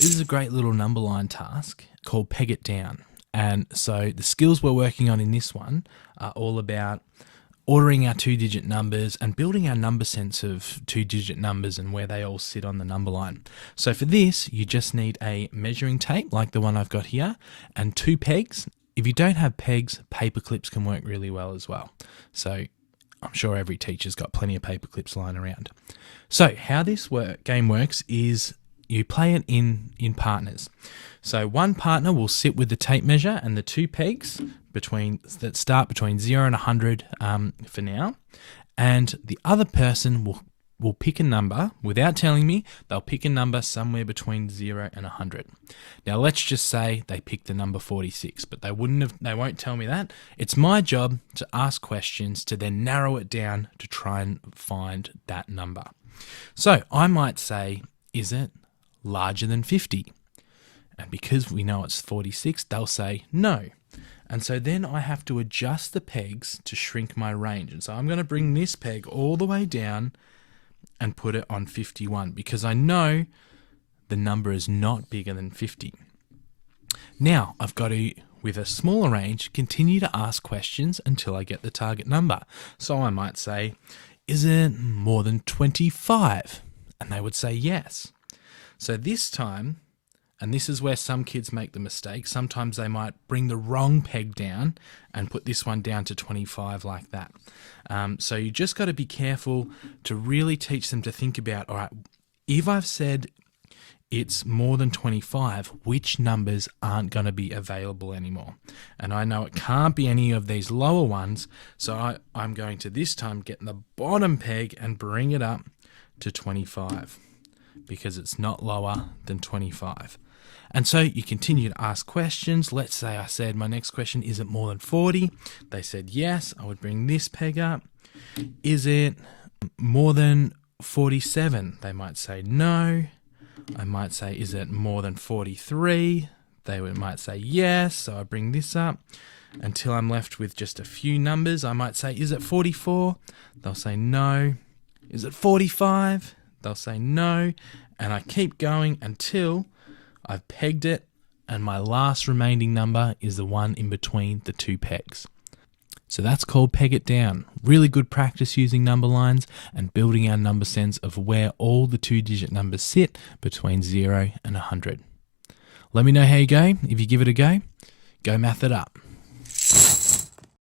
This is a great little number line task called Peg It Down. And so the skills we're working on in this one are all about ordering our two-digit numbers and building our number sense of two-digit numbers and where they all sit on the number line. So for this, you just need a measuring tape like the one I've got here and 2 pegs. If you don't have pegs, paper clips can work really well as well. So I'm sure every teacher's got plenty of paper clips lying around. So how this game works is you play it in partners. So one partner will sit with the tape measure and the 2 pegs that start between 0 and 100 for now, and the other person will pick a number without telling me. They'll pick a number somewhere between 0 and 100. Now let's just say they picked the number 46, but they won't tell me that. It's my job to ask questions to then narrow it down to try and find that number. So I might say, is it larger than 50? And because we know it's 46, they'll say no. And so then I have to adjust the pegs to shrink my range. And so I'm going to bring this peg all the way down and put it on 51 because I know the number is not bigger than 50. Now I've got to, with a smaller range, continue to ask questions until I get the target number. So I might say, is it more than 25? And they would say yes. So this time, and this is where some kids make the mistake, sometimes they might bring the wrong peg down and put this one down to 25 like that. So you just got to be careful to really teach them to think about, all right, if I've said it's more than 25, which numbers aren't going to be available anymore? And I know it can't be any of these lower ones, so I'm going to this time get the bottom peg and bring it up to 25 because it's not lower than 25. And so you continue to ask questions. Let's say I said my next question, is it more than 40? They said yes. I would bring this peg up. Is it more than 47? They might say no. I might say, is it more than 43? They might say yes. So I bring this up until I'm left with just a few numbers. I might say, is it 44? They'll say no. Is it 45? They'll say no. And I keep going until I've pegged it, and my last remaining number is the one in between the 2 pegs. So that's called Peg It Down. Really good practice using number lines and building our number sense of where all the 2-digit numbers sit between 0 and 100. Let me know how you go. If you give it a go, go math it up.